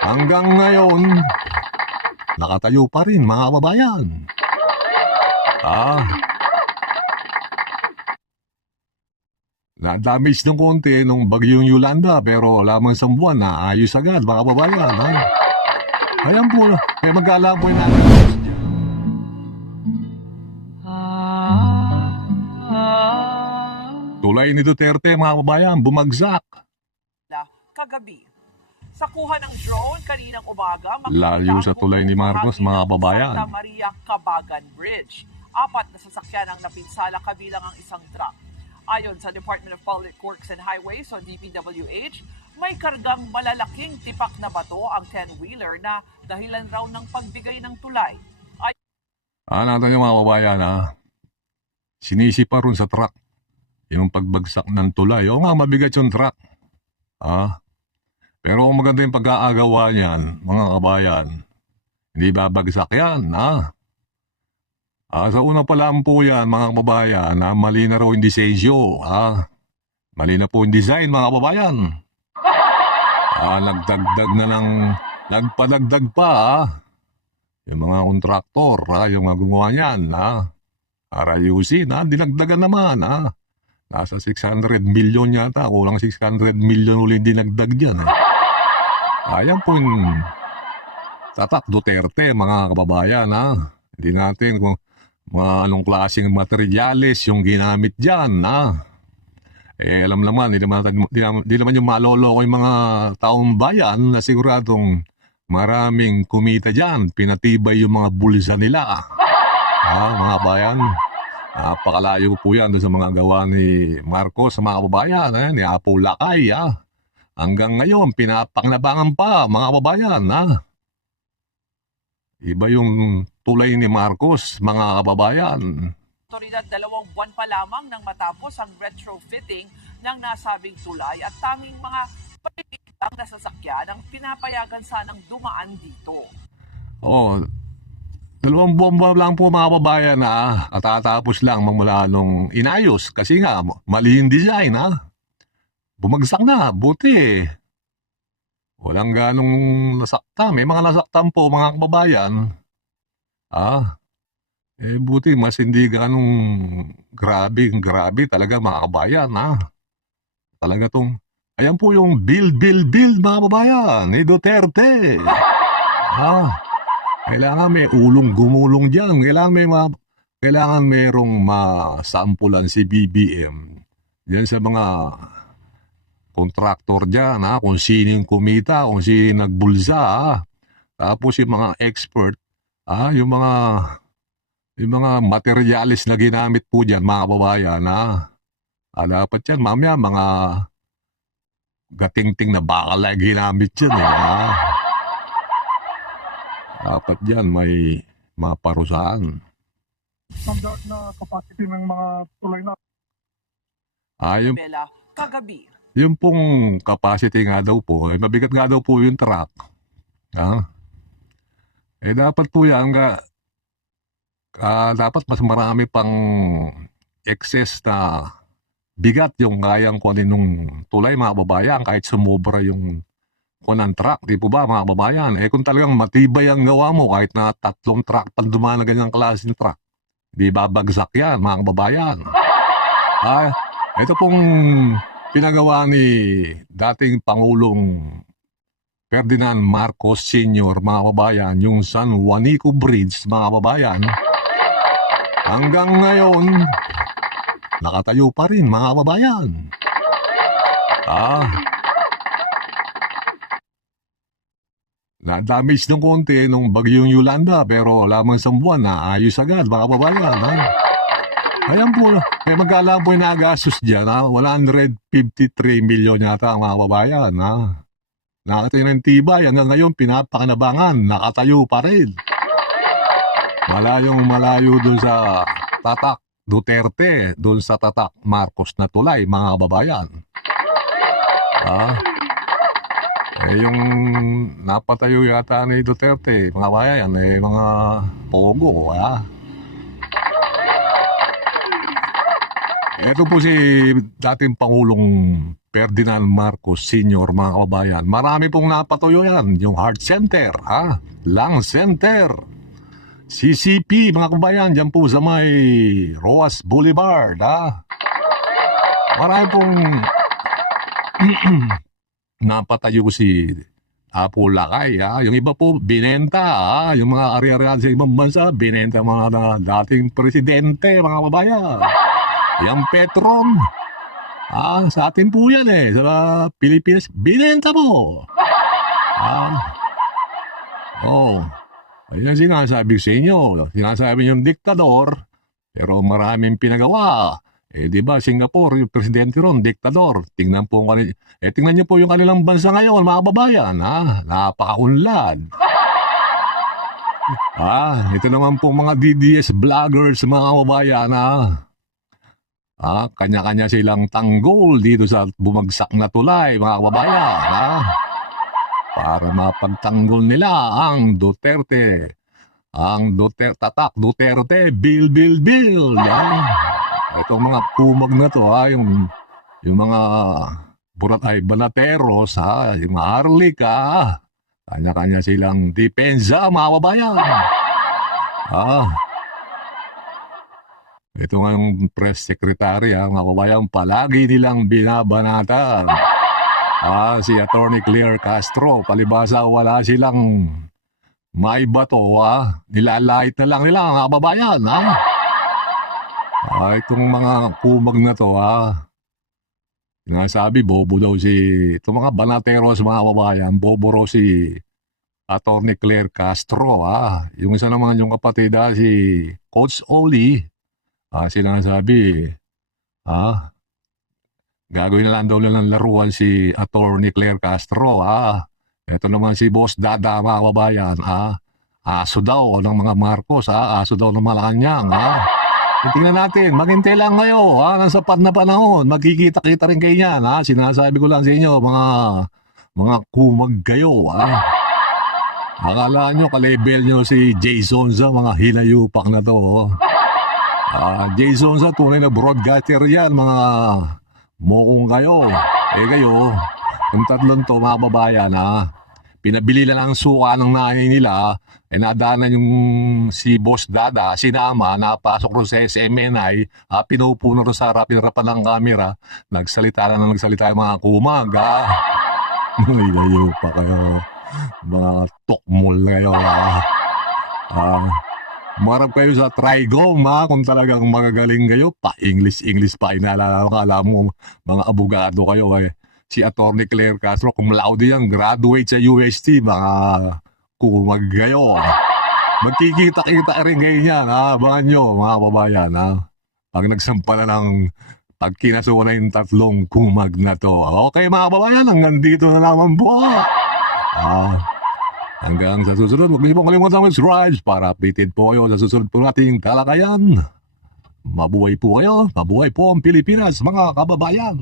Hanggang ngayon, nakatayo pa rin mga kababayan. Na-damage ng konti nung bagyong Yolanda pero lamang sa buwan na ayos agad mga kababayan. Ayan po, may magkala po yung natin. Tulay ni Duterte mga kababayan, bumagsak. Kagabi. Sa kuha ng drone kaninang umaga, Layo sa tulay ni Marcos mga kababayan. Santa Maria Cabagan Bridge. 4 na sasakyan ang napinsala kabilang ang isang truck. Ayon sa Department of Public Works and Highways o DPWH, may kargang malalaking tipak na bato ang 10-wheeler na dahilan raw ng pagbigay ng tulay. Natin yung mga kababayan sinisipa ron sa truck yung pagbagsak ng tulay. O nga, mabigat yung truck. Pero kung maganda yung pag-aagawa niyan, mga kabayan, hindi babagsak yan. Sa una pa lang po yan, mga kababayan, mali na raw yung disensyo. Mali na po yung design, mga kababayan. Nagdagdag na ng, nagpadagdag pa, yung mga kontraktor, yung gumawa niyan, para ayusin, dinagdagan naman, Nasa 600 million yata, kulang 600 million ulit dinagdag dyan. Ayan po yung tatak Duterte, mga kababayan. Hindi natin kung anong klaseng materyales yung ginamit dyan. Alam naman, di naman yung maloloko yung mga taong bayan na siguradong maraming kumita dyan. Pinatibay yung mga bulsa nila. Mga bayan. Napakalayo po yan doon sa mga gawa ni Marcos sa mga kababayan, ni Apo Lakay. Hanggang ngayon, pinapaknabangan pa, mga kababayan. Iba yung tulay ni Marcos, mga kababayan. Otoridad 2 buwan pa lamang nang matapos ang retrofitting ng nasabing tulay at tanging mga palililang na sasakyan ang pinapayagan sanang dumaan dito. 2 buwan lang po mga kababayan katatapos lang magmula nung inayos kasi nga mali yung design Bumagsak na, buti. Walang ganong nasaktan. May mga nasaktan po mga kababayan. Buti mas hindi ganong grabe talaga mga kababayan. Talaga tong, ayan po yung build mga kababayan ni Duterte. Kailangan may gumulong dyan. Kailangan mayroong masampulan si BBM dyan sa mga kontraktor dyan, kung sino yung kumita, kung sino yung nagbulsa. Tapos yung mga expert, yung mga materialis na ginamit po dyan, mga kababayan. Dapat yan, mamaya, mga gatingting na bakal na ginamit dyan. Dapat dyan may maparusahan. Standard na capacity ng mga tulay na. Kagabi. Yung pong capacity nga daw po, mabigat nga daw po yung truck. Dapat po yan, dapat mas marami pang excess na bigat yung kayang kunin nung tulay, mga kababayan, kahit sumobra yung ng truck, di po ba mga kababayan? Kung talagang matibay ang gawa mo, kahit na 3 truck pang dumaan na ganyang klaseng truck, di babagsak yan, mga kababayan. Ito pong pinagawa ni dating Pangulong Ferdinand Marcos Sr., mga kababayan, yung San Juanico Bridge, mga kababayan, hanggang ngayon, nakatayo pa rin, mga kababayan. Na-damage ng konti nung bagyong Yolanda pero lamang sa buwan na ayos agad, mga kababayan. Ayan po, may magkala po yung nagastos dyan. 153 million yata mga kababayan. Nakatayo ng tibay, hanggang ngayon pinapakanabangan, nakatayo pa rin. Malayo doon sa tatak Duterte, doon sa tatak Marcos na tulay, mga kababayan. Yung napatayo yata ni Duterte, mga kababayan, mga pogo, Ito po si dating Pangulong Ferdinand Marcos Sr., mga kababayan. Marami pong napatuyo yan. Yung heart center, lung center, CCP, mga kababayan, dyan po sa may Roas Boulevard, Marami pong napatayo si Apo Lakay, Yung iba po, binenta, Yung mga ari-arian sa ibang bansa, binenta mga dating presidente, mga kababayan. Yung Petron, sa atin po yan sa Pilipinas, binenta po. Ayun ang sinasabi ko sa inyo. Sinasabi yung diktador, pero maraming pinagawa. Di ba, Singapore, yung presidente ron, diktador. Tingnan niyo po yung kanilang bansa ngayon, mga kababayan, napakaunlad. Ito naman po mga DDS vloggers, mga kababayan, kanya-kanya silang tanggol dito sa bumagsak na tulay, mga kababayan, para mapagtanggol nila ang Duterte. Ang Tatak Duterte, Bill. Itong mga kumag na to, yung mga banateros, yung mga arlik, kanya-kanya silang depensa, mga kababayan. Ito nga yung press secretary, mga kababayan, palagi nilang binabanatan. Si Attorney Claire Castro, palibasa wala silang may bato, nilalait na lang nila, mga kababayan, itong mga kumag na to, sinasabi, bobo daw itong mga banateros, mga kababayan, bobo raw si Attorney Claire Castro, Yung isa naman yung kapatid, si Coach Oli, sinasabi, gagawin na lang daw ng laruan si Attorney Claire Castro, Ito naman si Boss Dada, mga kababayan, aso daw ng mga Marcos, aso daw ng Malacanang, Tingnan natin, maghintay lang kayo, ng sapat na panahon, magkikita-kita rin kayo yan, Sinasabi ko lang sa inyo, mga kumag kayo, Akala nyo, ka-level nyo si Jason sa mga hinayupak na to, Jason sa tunay na broadcaster yan, mga muong kayo. Kayo, yung tatlong to, mga babayan, pinabili lang ang suka ng nanay nila, nadaanan yung si Boss Dada, sinama, napasok rin sa SMNI, pinupuno rin sa harapan ng camera, nagsalita yung mga kumag, Ilayo pa kayo, mga tokmol kayo, Marap kayo sa Trigom, kung talagang magagaling kayo, pa-English pa, inaalala mo, mga abogado kayo, Si Attorney Claire Castro, kung laude yan, graduate sa UST, mga kumag kayo, Magkikita-kita rin kayo yan, abangan nyo, mga babayan, Pag nagsampa na pag kinasuwa na yung tatlong kumag na to. Okay, mga babayan, hanggang dito na naman po. Hanggang sa susunod, huwag niyo pong kalimutan mag-subscribe para updated po kayo sa susunod po nating talakayan. Mabuhay po kayo, mabuhay po ang Pilipinas, mga kababayan.